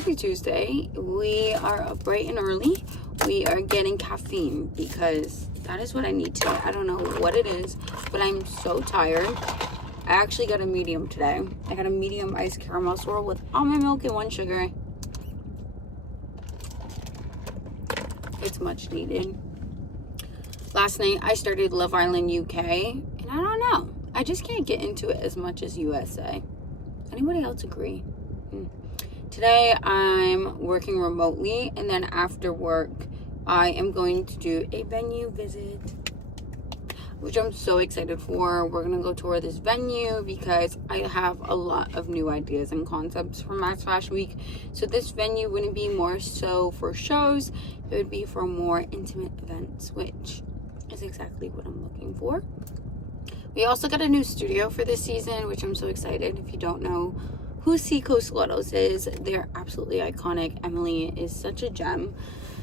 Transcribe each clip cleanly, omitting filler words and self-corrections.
Happy Tuesday. We are up bright and early. We are getting caffeine because that is what I need today. I don't know what it is, but I'm so tired. I actually got a medium today. I got a medium iced caramel swirl with almond milk and 1 sugar. It's much needed. Last night I started Love Island UK, and I don't know. I just can't get into it as much as USA. Anybody else agree? Today I'm working remotely, and then after work I am going to do a venue visit, which I'm so excited for. We're gonna go tour this venue because I have a lot of new ideas and concepts for Mass Fashion Week. So this venue wouldn't be more so for shows, it would be for more intimate events, which is exactly what I'm looking for. We also got a new studio for this season, which I'm so excited. If you don't know who Seacoast Lotus is, they're absolutely iconic. Emily is such a gem.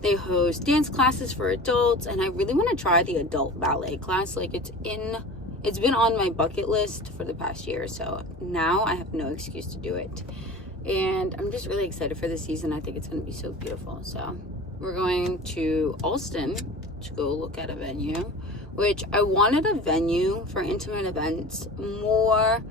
They host dance classes for adults, and I really want to try the adult ballet class. Like, it's been on my bucket list for the past year, so now I have no excuse to do it. And I'm just really excited for this season. I think it's going to be so beautiful. So we're going to Alston to go look at a venue, which I wanted a venue for intimate events more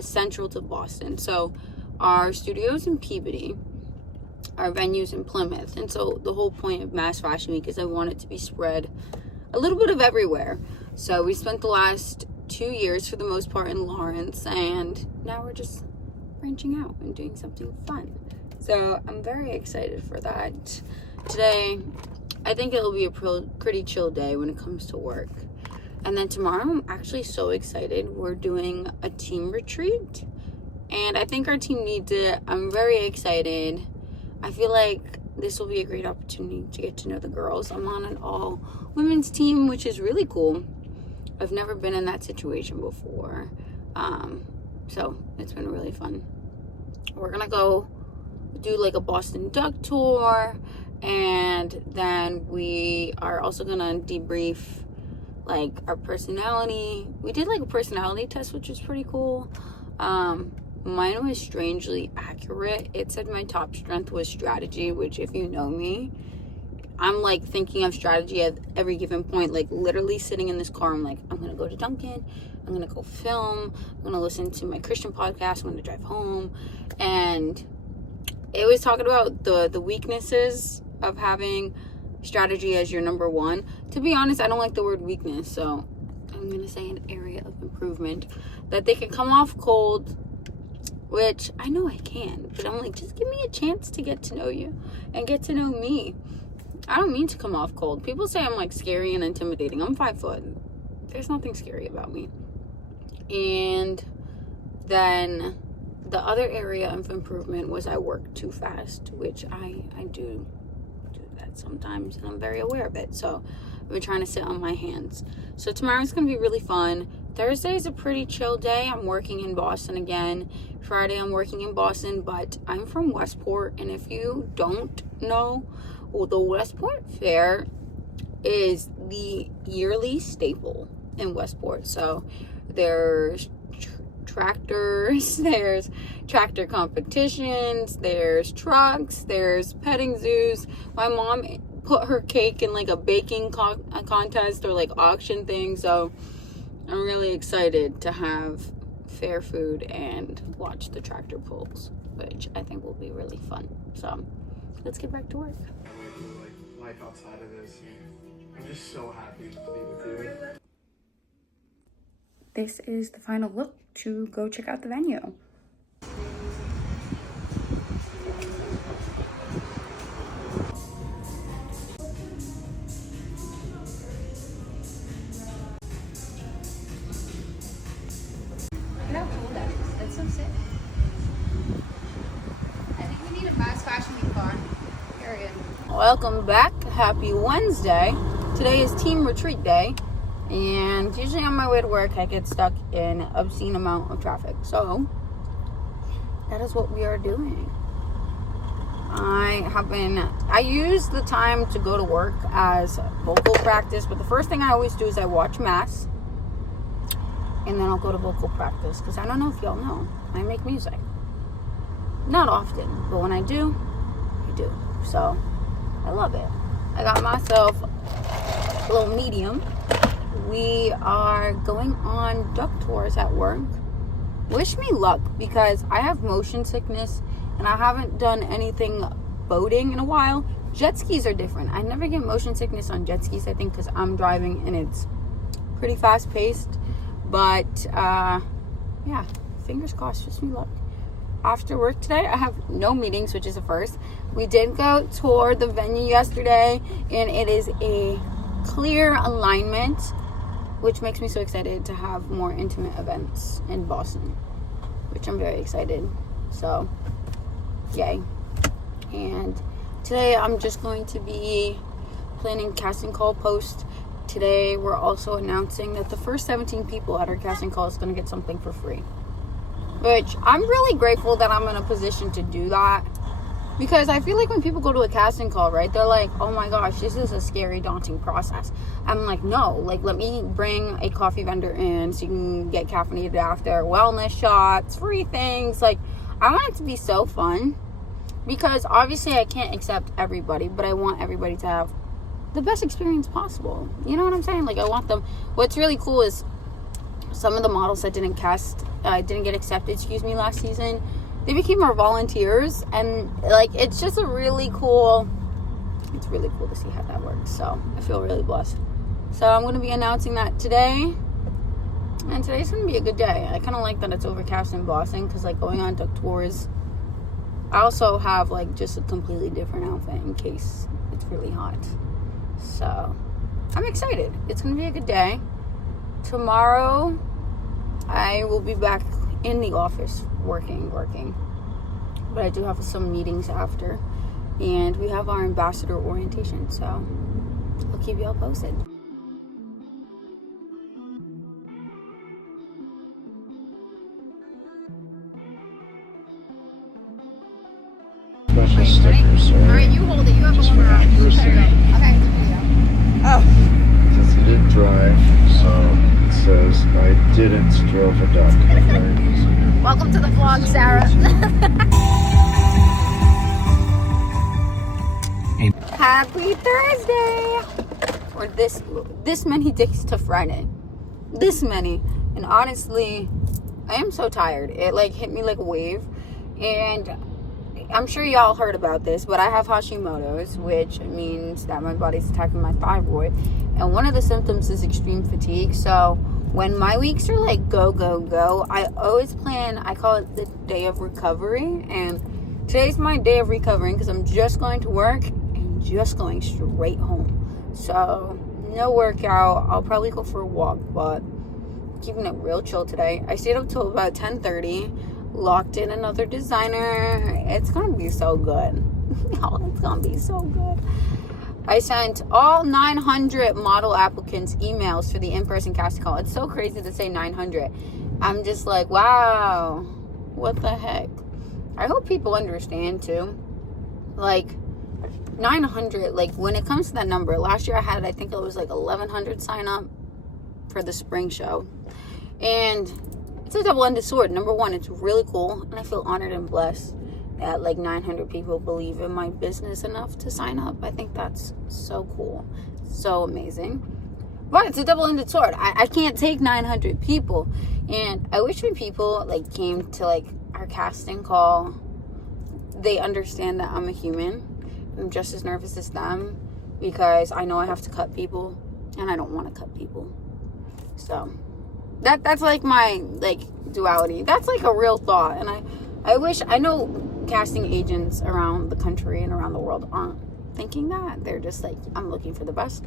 central to Boston. So our studio's in Peabody, our venue's in Plymouth, and so the whole point of Mass Fashion Week is I want it to be spread a little bit of everywhere. So we spent the last 2 years for the most part in Lawrence, and now we're just branching out and doing something fun. So I'm very excited for that. Today I think it'll be a pretty chill day when it comes to work. And then tomorrow, I'm actually so excited. We're doing a team retreat, and I think our team needs it. I'm very excited. I feel like this will be a great opportunity to get to know the girls. I'm on an all women's team, which is really cool. I've never been in that situation before. So it's been really fun. We're gonna go do like a Boston Duck tour, and then we are also gonna debrief like our personality. We did like a personality test, which was pretty cool. Mine was strangely accurate. It said my top strength was strategy, which, if you know me, I'm like thinking of strategy at every given point. Like literally sitting in this car, I'm like, I'm gonna go to Dunkin', I'm gonna go film, I'm gonna listen to my Christian podcast, I'm gonna drive home. And it was talking about the weaknesses of having strategy as your number one. To be honest, I don't like the word weakness, so I'm gonna say an area of improvement. That they can come off cold, which I know I can, but I'm like, just give me a chance to get to know you and get to know me. I don't mean to come off cold. People say I'm like scary and intimidating. I'm 5 foot. There's nothing scary about me. And then the other area of improvement was I work too fast, which I do that sometimes, and I'm very aware of it. So I've been trying to sit on my hands. So tomorrow's gonna be really fun. Thursday is a pretty chill day. I'm working in Boston again. Friday I'm working in Boston, but I'm from Westport, and if you don't know, well, the Westport Fair is the yearly staple in Westport. So there's tractors, there's tractor competitions, there's trucks, there's petting zoos. My mom put her cake in like a baking contest or like auction thing, so I'm really excited to have fair food and watch the tractor pulls, which I think will be really fun. So let's get back to work. Life outside of this. I'm just so happy to be with you. This is the final look to go check out the venue. Look how cool that is. That's so sick. I think we need a Mass Fashion Week car. Period. Welcome back. Happy Wednesday. Today is team retreat day. And usually on my way to work, I get stuck in an obscene amount of traffic. So that is what we are doing. I use the time to go to work as vocal practice, but the first thing I always do is I watch Mass, and then I'll go to vocal practice, because I don't know if y'all know, I make music. Not often, but when I do, do. So I love it. I got myself a little medium. We are going on duck tours at work. Wish me luck, because I have motion sickness and I haven't done anything boating in a while. Jet skis are different. I never get motion sickness on jet skis, I think, because I'm driving and it's pretty fast paced. But yeah, fingers crossed. Wish me luck. After work today, I have no meetings, which is a first. We did go tour the venue yesterday, and it is a clear alignment, which makes me so excited to have more intimate events in Boston, which I'm very excited. So, yay. And today I'm just going to be planning casting call post. Today we're also announcing that the first 17 people at our casting call is going to get something for free, which I'm really grateful that I'm in a position to do that. Because I feel like when people go to a casting call, right, they're like, oh my gosh, this is a scary, daunting process. I'm like, no, like, let me bring a coffee vendor in so you can get caffeinated after, wellness shots, free things. Like, I want it to be so fun, because obviously I can't accept everybody, but I want everybody to have the best experience possible. You know what I'm saying? Like, I want them. What's really cool is some of the models that didn't get accepted, last season, they became our volunteers, and like, it's just really cool to see how that works. So I feel really blessed. So I'm going to be announcing that today, and today's going to be a good day. I kind of like that it's overcast in Boston, because like, going on duck tours, I also have like just a completely different outfit in case it's really hot. So I'm excited. It's going to be a good day. Tomorrow I will be back in the office working, but I do have some meetings after, and we have our ambassador orientation, so I'll keep y'all posted. Special stickers, right? Alright, you hold it. You have to hold it around. There you go. Okay, there you go. Oh. Because it did dry, so it says I didn't stroke a duck. Welcome to the vlog, Sarah. Happy Thursday! Or this many days to Friday. This many. And honestly, I am so tired. It like hit me like a wave. And I'm sure y'all heard about this, but I have Hashimoto's, which means that my body's attacking my thyroid. And one of the symptoms is extreme fatigue. So when my weeks are like go, go, go, I always plan, I call it the day of recovery. And today's my day of recovering, because I'm just going to work and just going straight home. So no workout. I'll probably go for a walk, but keeping it real chill today. I stayed up till about 10:30. Locked in another designer. It's gonna be so good. Oh, it's gonna be so good. I sent all 900 model applicants emails for the in-person casting call. It's so crazy to say 900. I'm just like, wow, what the heck? I hope people understand too. Like, 900, like, when it comes to that number, last year I think it was like 1,100 sign up for the spring show. And it's a double-ended sword. Number one, it's really cool, and I feel honored and blessed that like 900 people believe in my business enough to sign up. I think that's so cool, so amazing. But it's a double-ended sword. I can't take 900 people, and I wish when people like came to like our casting call, they understand that I'm a human. I'm just as nervous as them, because I know I have to cut people, and I don't want to cut people. So that's like my like duality. That's like a real thought, and I wish, I know casting agents around the country and around the world aren't thinking that. They're just like, I'm looking for the best,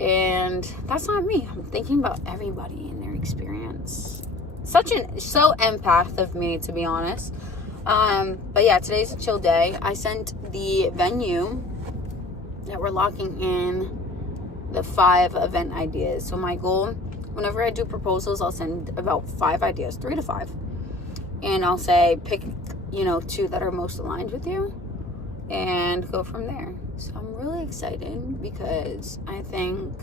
and that's not me. I'm thinking about everybody and their experience. So empath of me, to be honest. But yeah, today's a chill day. I sent the venue that we're locking in the 5 event ideas. So my goal, whenever I do proposals, I'll send about 5 ideas, 3 to 5. And I'll say, pick, 2 that are most aligned with you and go from there. So I'm really excited, because I think,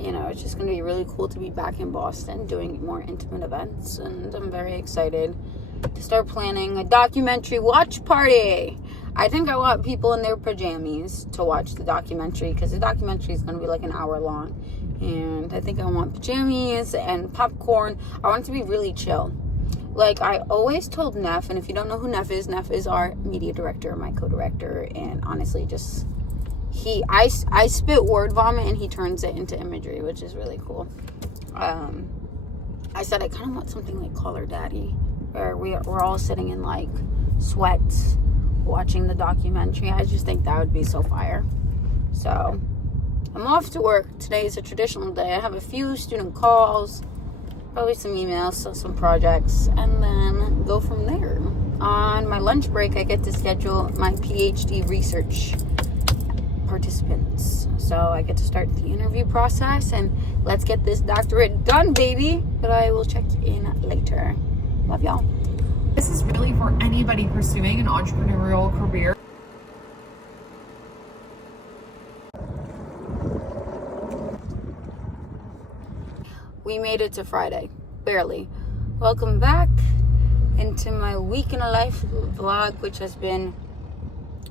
it's just going to be really cool to be back in Boston doing more intimate events. And I'm very excited to start planning a documentary watch party. I think I want people in their pajamas to watch the documentary, because the documentary is going to be like an hour long. And I think I want pajamas and popcorn. I want it to be really chill. Like I always told Neff, and if you don't know who Neff is our media director, my co-director, and honestly just I spit word vomit and he turns it into imagery, which is really cool. I said I kind of want something like Call Her Daddy, where we're all sitting in like sweats watching the documentary. I just think that would be so fire. So I'm off to work. Today is a traditional day. I have a few student calls, probably some emails, so some projects, and then go from there. On my lunch break, I get to schedule my PhD research participants. So I get to start the interview process, and let's get this doctorate done, baby. But I will check in later. Love y'all. This is really for anybody pursuing an entrepreneurial career. We made it to Friday. Barely. Welcome back into my week in a life vlog, which has been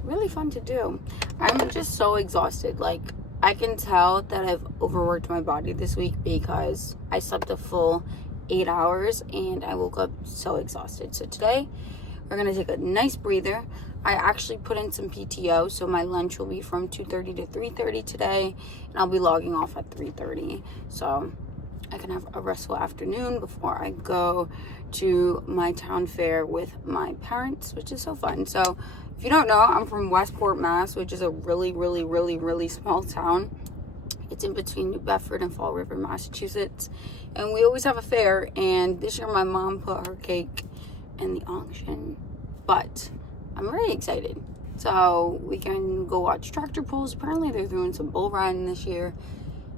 really fun to do. I'm just so exhausted. Like, I can tell that I've overworked my body this week because I slept a full 8 hours and I woke up so exhausted. So today we're gonna take a nice breather. I actually put in some PTO, so my lunch will be from 2:30 to 3:30 today, and I'll be logging off at 3:30. So I can have a restful afternoon before I go to my town fair with my parents, which is so fun. So if you don't know, I'm from Westport, Mass, which is a really, really, really, really small town. It's in between New Bedford and Fall River, Massachusetts. And we always have a fair, and this year my mom put her cake in the auction. But I'm very excited. So we can go watch tractor pulls. Apparently they're doing some bull riding this year.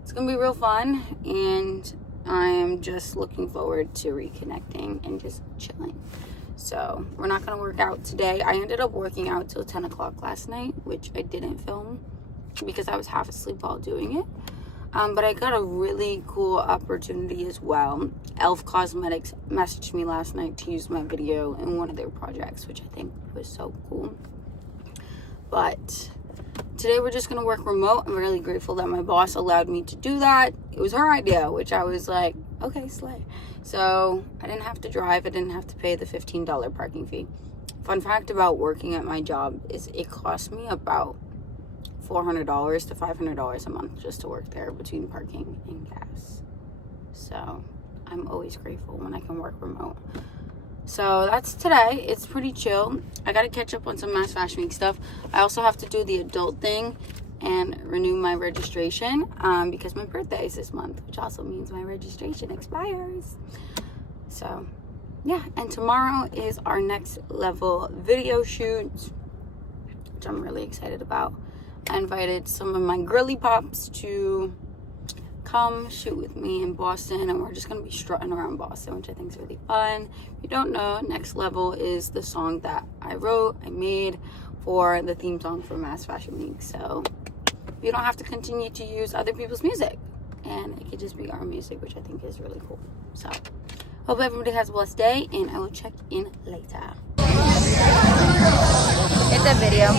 It's gonna be real fun, and I am just looking forward to reconnecting and just chilling. So we're not gonna work out today. I ended up working out till 10 o'clock last night, which I didn't film because I was half asleep while doing it. But I got a really cool opportunity as well. Elf Cosmetics messaged me last night to use my video in one of their projects, which I think was so cool. But today we're just gonna work remote. I'm really grateful that my boss allowed me to do that. It was her idea, which I was like, okay, slay. So I didn't have to drive. I didn't have to pay the $15 parking fee. Fun fact about working at my job is it cost me about $400 to $500 a month just to work there between parking and gas. So I'm always grateful when I can work remote. So that's today. It's pretty chill. I gotta catch up on some Mass Fashion Week stuff. I also have to do the adult thing and renew my registration because my birthday is this month, which also means my registration expires. So yeah, and tomorrow is our next level video shoot, which I'm really excited about. I invited some of my girly pops to come shoot with me in Boston, and we're just gonna be strutting around Boston, which I think is really fun. If you don't know, Next Level is the song that I made for the theme song for Mass Fashion Week. So you don't have to continue to use other people's music, and it could just be our music, which I think is really cool. So hope everybody has a blessed day, and I will check in later. It's a video.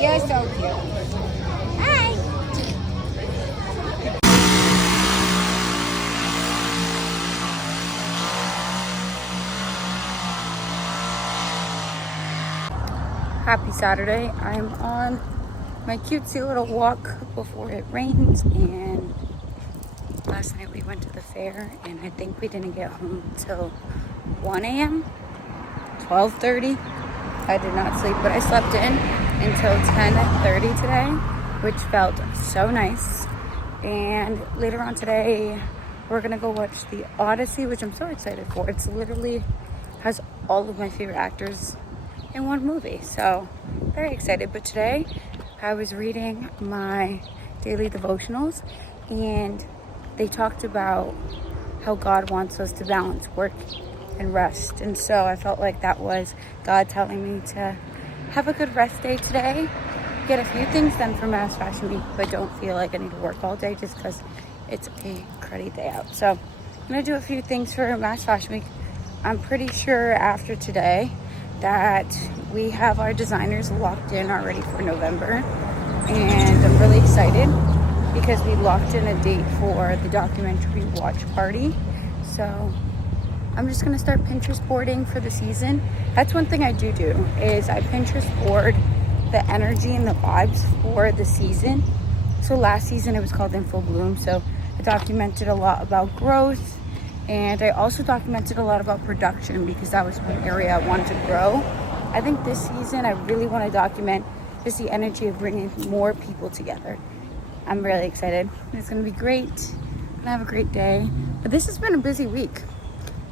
You're so cute. Hi. Happy Saturday. I'm on my cutesy little walk before it rains, and last night we went to the fair, and I think we didn't get home till 1 a.m. 12:30. I did not sleep, but I slept in until 10:30 today, which felt so nice. And later on today, we're gonna go watch The Odyssey, which I'm so excited for. It's literally has all of my favorite actors in one movie, so very excited. But today, I was reading my daily devotionals, and they talked about how God wants us to balance work and rest. And so I felt like that was God telling me to have a good rest day today get a few things done for Mass Fashion Week, but don't feel like I need to work all day just because it's a cruddy day out. So I'm gonna do a few things for Mass Fashion Week. I'm pretty sure after today that we have our designers locked in already for November, and I'm really excited because we locked in a date for the documentary watch party. So I'm just gonna start Pinterest boarding for the season. That's one thing I do is I Pinterest board the energy and the vibes for the season. So last season it was called In Full Bloom. So I documented a lot about growth, and I also documented a lot about production because that was one area I wanted to grow. I think this season I really want to document just the energy of bringing more people together. I'm really excited. It's gonna be great. I'm gonna have a great day. But this has been a busy week.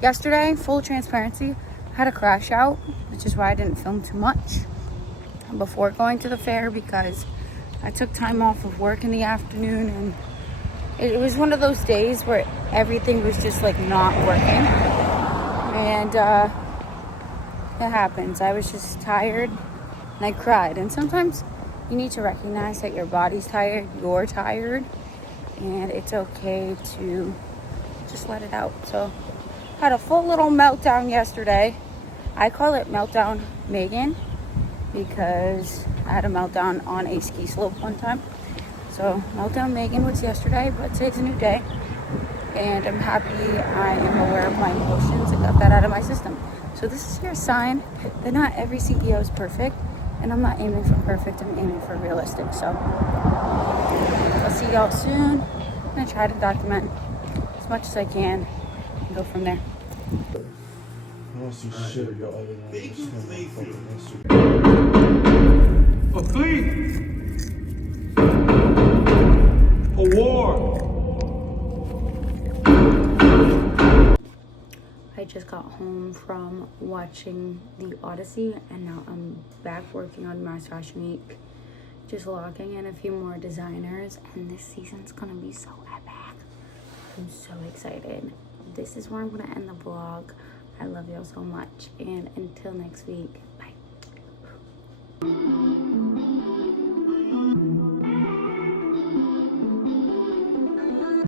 Yesterday, full transparency, I had a crash out, which is why I didn't film too much before going to the fair because I took time off of work in the afternoon, and it was one of those days where everything was just like not working. And it happens. I was just tired and I cried. And sometimes you need to recognize that your body's tired, you're tired, and it's okay to just let it out. So I had a full little meltdown yesterday. I call it Meltdown Megan because I had a meltdown on a ski slope one time. So Meltdown Megan was yesterday, but today's a new day. And I'm happy I am aware of my emotions and got that out of my system. So this is your sign that not every CEO is perfect. And I'm not aiming for perfect, I'm aiming for realistic. So I'll see y'all soon. I'm gonna try to document as much as I can and go from there. I don't see shit about other than this fucking Instagram. A fleet! A war! I just got home from watching The Odyssey, and now I'm back working on Mass Fashion Week. Just locking in a few more designers, and this season's gonna be so epic. I'm so excited. This is where I'm gonna end the vlog. I love y'all so much, and until next week, bye.